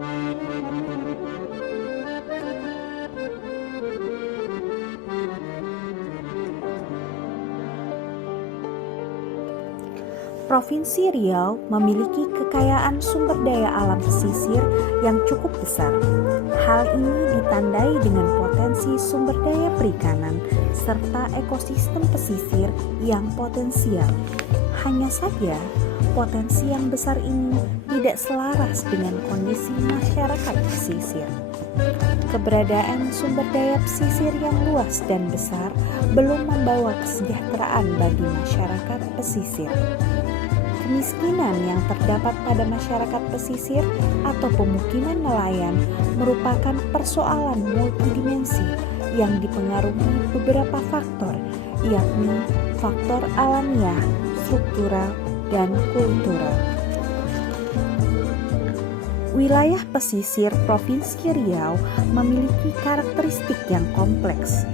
Provinsi Riau memiliki kekayaan sumber daya alam pesisir yang cukup besar. Hal ini ditandai dengan potensi sumber daya perikanan serta ekosistem pesisir yang potensial. Hanya saja, potensi yang besar ini tidak selaras dengan kondisi masyarakat pesisir. Keberadaan sumber daya pesisir yang luas dan besar belum membawa kesejahteraan bagi masyarakat pesisir. Kemiskinan yang terdapat pada masyarakat pesisir atau pemukiman nelayan merupakan persoalan multidimensi yang dipengaruhi beberapa faktor, yakni faktor alamiah, struktural, dan kultural. Wilayah pesisir Provinsi Riau memiliki karakteristik yang kompleks.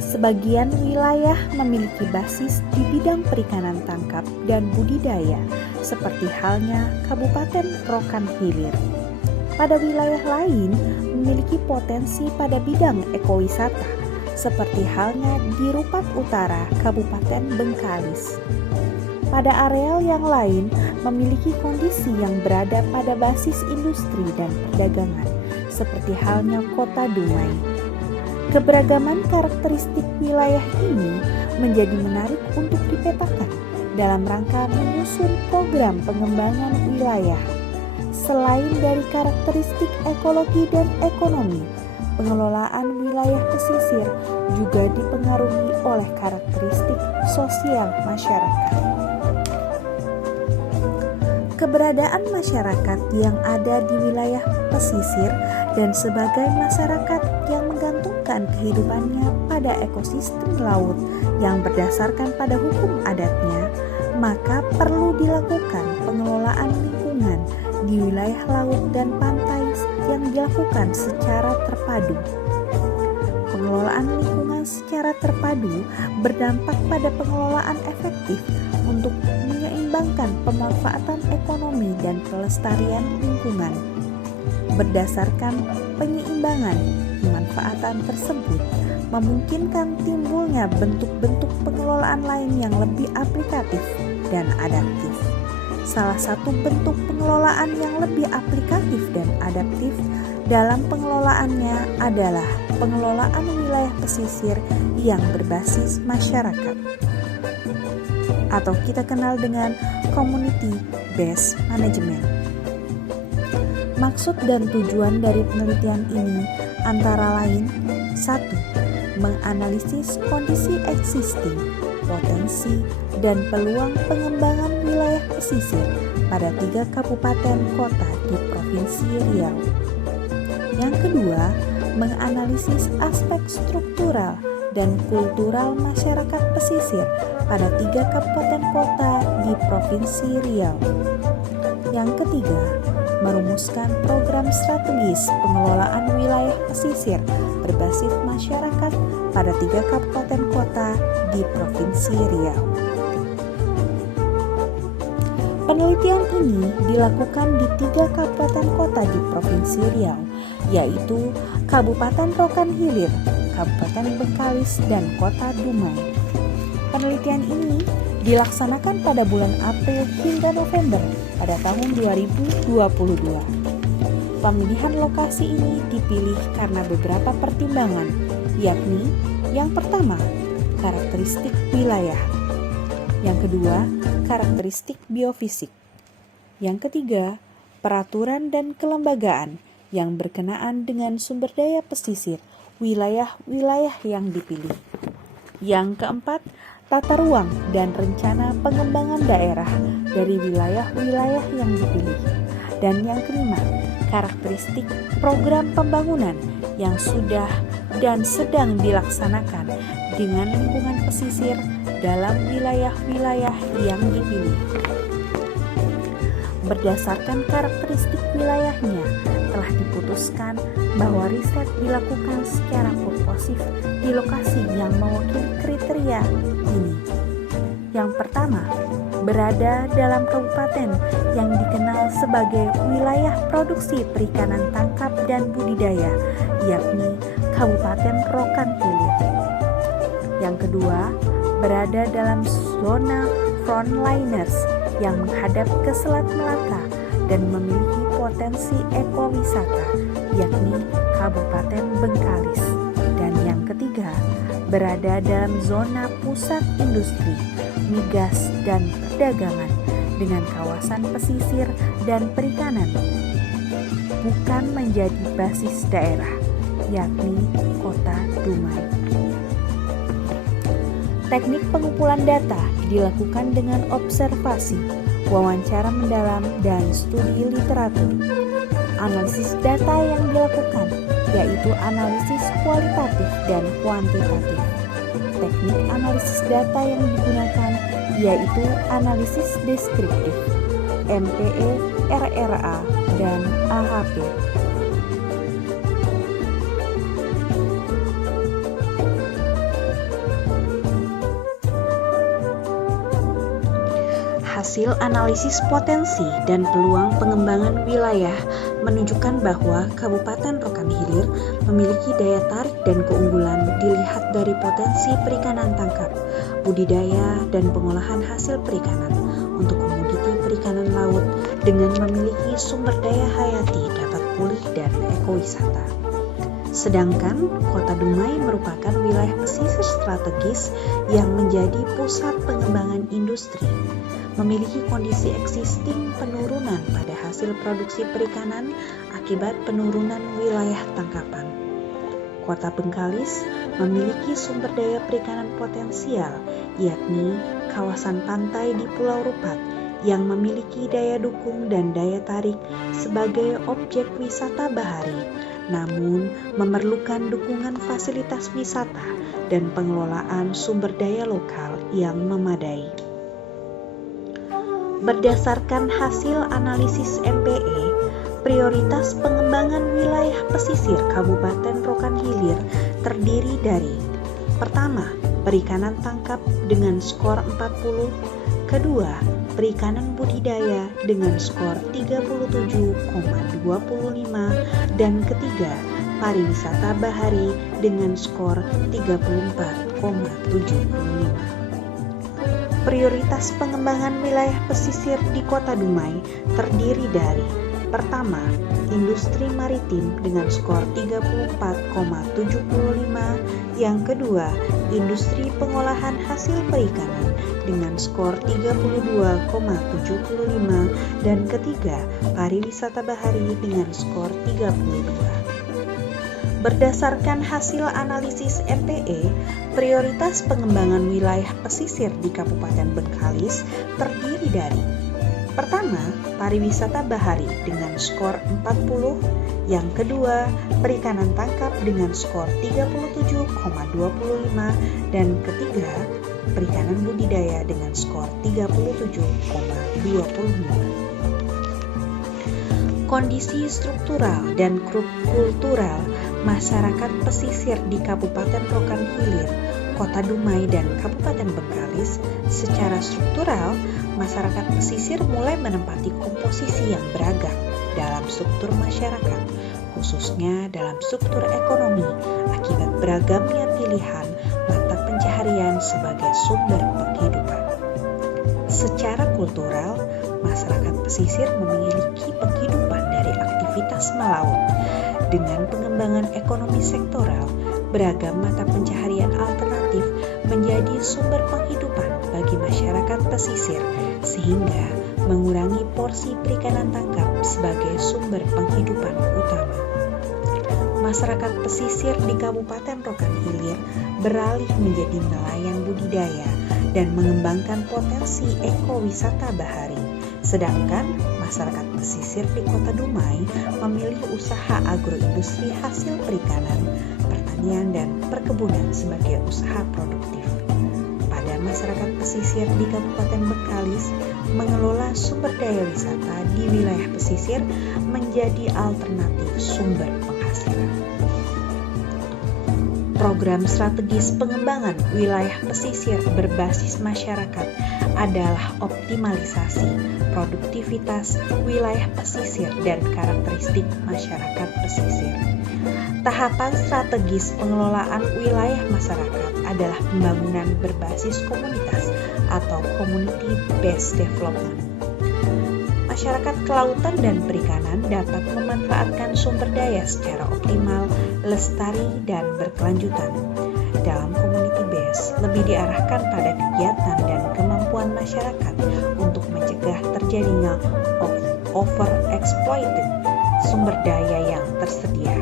Sebagian wilayah memiliki basis di bidang perikanan tangkap dan budidaya, seperti halnya Kabupaten Rokan Hilir. Pada wilayah lain memiliki potensi pada bidang ekowisata, seperti halnya di Rupat Utara, Kabupaten Bengkalis. Pada areal yang lain memiliki kondisi yang berada pada basis industri dan perdagangan, seperti halnya Kota Dumai. Keberagaman karakteristik wilayah ini menjadi menarik untuk dipetakan dalam rangka menyusun program pengembangan wilayah. Selain dari karakteristik ekologi dan ekonomi, pengelolaan wilayah pesisir juga dipengaruhi oleh karakteristik sosial masyarakat. Keberadaan masyarakat yang ada di wilayah pesisir dan sebagai masyarakat yang menggantungkan kehidupannya pada ekosistem laut yang berdasarkan pada hukum adatnya, maka perlu dilakukan pengelolaan lingkungan di wilayah laut dan pantai yang dilakukan secara terpadu. Pengelolaan lingkungan secara terpadu berdampak pada pengelolaan efektif untuk menyeimbangkan pemanfaatan ekonomi dan pelestarian lingkungan. Berdasarkan penyeimbangan pemanfaatan tersebut, memungkinkan timbulnya bentuk-bentuk pengelolaan lain yang lebih aplikatif dan adaptif. Salah satu bentuk pengelolaan yang lebih aplikatif dan adaptif dalam pengelolaannya adalah pengelolaan wilayah pesisir yang berbasis masyarakat, atau kita kenal dengan community based management. Maksud dan tujuan dari penelitian ini antara lain: 1. Menganalisis kondisi existing, potensi, dan peluang pengembangan wilayah pesisir pada 3 kabupaten kota di Provinsi Riau. Yang kedua, menganalisis aspek struktural dan kultural masyarakat pesisir pada 3 kabupaten kota di Provinsi Riau. Yang ketiga, merumuskan program strategis pengelolaan wilayah pesisir berbasis masyarakat pada 3 kabupaten kota di Provinsi Riau. Penelitian ini dilakukan di 3 kabupaten kota di Provinsi Riau, yaitu Kabupaten Rokan Hilir, Kabupaten Bengkalis, dan Kota Dumai. Penelitian ini dilaksanakan pada bulan April hingga November pada tahun 2022. Pemilihan lokasi ini dipilih karena beberapa pertimbangan, yakni yang pertama, karakteristik wilayah. Yang kedua, karakteristik biofisik. Yang ketiga, peraturan dan kelembagaan yang berkenaan dengan sumber daya pesisir wilayah-wilayah yang dipilih. Yang keempat, tata ruang dan rencana pengembangan daerah dari wilayah-wilayah yang dipilih. Dan yang kelima, karakteristik program pembangunan yang sudah dan sedang dilaksanakan dengan lingkungan pesisir dalam wilayah-wilayah yang dipilih. Berdasarkan karakteristik wilayahnya, telah diputuskan bahwa riset dilakukan secara purposif di lokasi yang mewakili kriteria ini. Yang pertama, berada dalam kabupaten yang dikenal sebagai wilayah produksi perikanan tangkap dan budidaya, yakni Kabupaten Rokan Hilir. Yang kedua, berada dalam zona frontliners yang menghadap ke Selat Melaka dan memiliki potensi ekowisata, yakni Kabupaten Bengkalis. Dan yang ketiga, berada dalam zona pusat industri, migas, dan perdagangan dengan kawasan pesisir dan perikanan, bukan menjadi basis daerah, yakni Kota Dumai. Teknik pengumpulan data dilakukan dengan observasi, wawancara mendalam, dan studi literatur. Analisis data yang dilakukan yaitu analisis kualitatif dan kuantitatif. Teknik analisis data yang digunakan yaitu analisis deskriptif, MPE, RRA, dan AHP. Hasil analisis potensi dan peluang pengembangan wilayah menunjukkan bahwa Kabupaten Rokan Hilir memiliki daya tarik dan keunggulan dilihat dari potensi perikanan tangkap, budidaya, dan pengolahan hasil perikanan untuk komoditi perikanan laut dengan memiliki sumber daya hayati dapat pulih dan ekowisata. Sedangkan Kota Dumai merupakan wilayah pesisir strategis yang menjadi pusat pengembangan industri, memiliki kondisi existing penurunan pada hasil produksi perikanan akibat penurunan wilayah tangkapan. Kota Bengkalis memiliki sumber daya perikanan potensial, yakni kawasan pantai di Pulau Rupat yang memiliki daya dukung dan daya tarik sebagai objek wisata bahari, namun memerlukan dukungan fasilitas wisata dan pengelolaan sumber daya lokal yang memadai. Berdasarkan hasil analisis MPE, prioritas pengembangan wilayah pesisir Kabupaten Rokan Hilir terdiri dari: pertama, perikanan tangkap dengan skor 40, kedua, perikanan budidaya dengan skor 37,25, dan ketiga, pariwisata bahari dengan skor 34,75. Prioritas pengembangan wilayah pesisir di Kota Dumai terdiri dari: pertama, industri maritim dengan skor 34,75, yang kedua, industri pengolahan hasil perikanan dengan skor 32,75, dan ketiga, pariwisata bahari dengan skor 32. Berdasarkan hasil analisis MPE, prioritas pengembangan wilayah pesisir di Kabupaten Bengkalis terdiri dari: pertama, pariwisata bahari dengan skor 40, yang kedua, perikanan tangkap dengan skor 37,25, dan ketiga, perikanan budidaya dengan skor 37,25. Kondisi struktural dan kultural masyarakat pesisir di Kabupaten Rokan Hilir, Kota Dumai, dan Kabupaten Bengkalis. Secara struktural, masyarakat pesisir mulai menempati komposisi yang beragam dalam struktur masyarakat, khususnya dalam struktur ekonomi, akibat beragamnya pilihan mata pencaharian sebagai sumber penghidupan. Secara kultural, masyarakat pesisir memiliki penghidupan dari aktivitas melaut. Dengan pengembangan ekonomi sektoral, beragam mata pencaharian alternatif menjadi sumber penghidupan bagi masyarakat pesisir, sehingga mengurangi porsi perikanan tangkap sebagai sumber penghidupan utama. Masyarakat pesisir di Kabupaten Rokan Hilir beralih menjadi nelayan budidaya dan mengembangkan potensi ekowisata bahari. Sedangkan masyarakat pesisir di Kota Dumai memilih usaha agroindustri hasil perikanan, pertanian, dan perkebunan sebagai usaha produktif. Pada masyarakat pesisir di Kabupaten Bengkalis, mengelola sumber daya wisata di wilayah pesisir menjadi alternatif sumber penghasilan. Program strategis pengembangan wilayah pesisir berbasis masyarakat adalah optimalisasi produktivitas wilayah pesisir dan karakteristik masyarakat pesisir. Tahapan strategis pengelolaan wilayah masyarakat adalah pembangunan berbasis komunitas atau community based development. Masyarakat kelautan dan perikanan dapat memanfaatkan sumber daya secara optimal, lestari, dan berkelanjutan. Dalam community base, lebih diarahkan pada kegiatan dan kemampuan masyarakat untuk mencegah terjadinya overexploited sumber daya yang tersedia.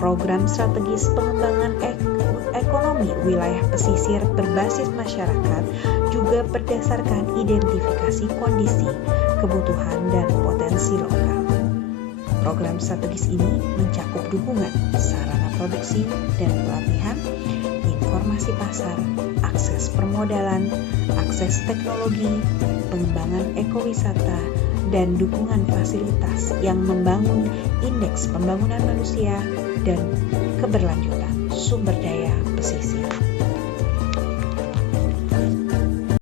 Program strategis pengembangan ekonomi wilayah pesisir berbasis masyarakat juga berdasarkan identifikasi kondisi, kebutuhan, dan potensi lokal. Program strategis ini mencakup dukungan sarana produksi dan pelatihan, informasi pasar, akses permodalan, akses teknologi, pengembangan ekowisata, dan dukungan fasilitas yang membangun indeks pembangunan manusia dan keberlanjutan sumber daya pesisir.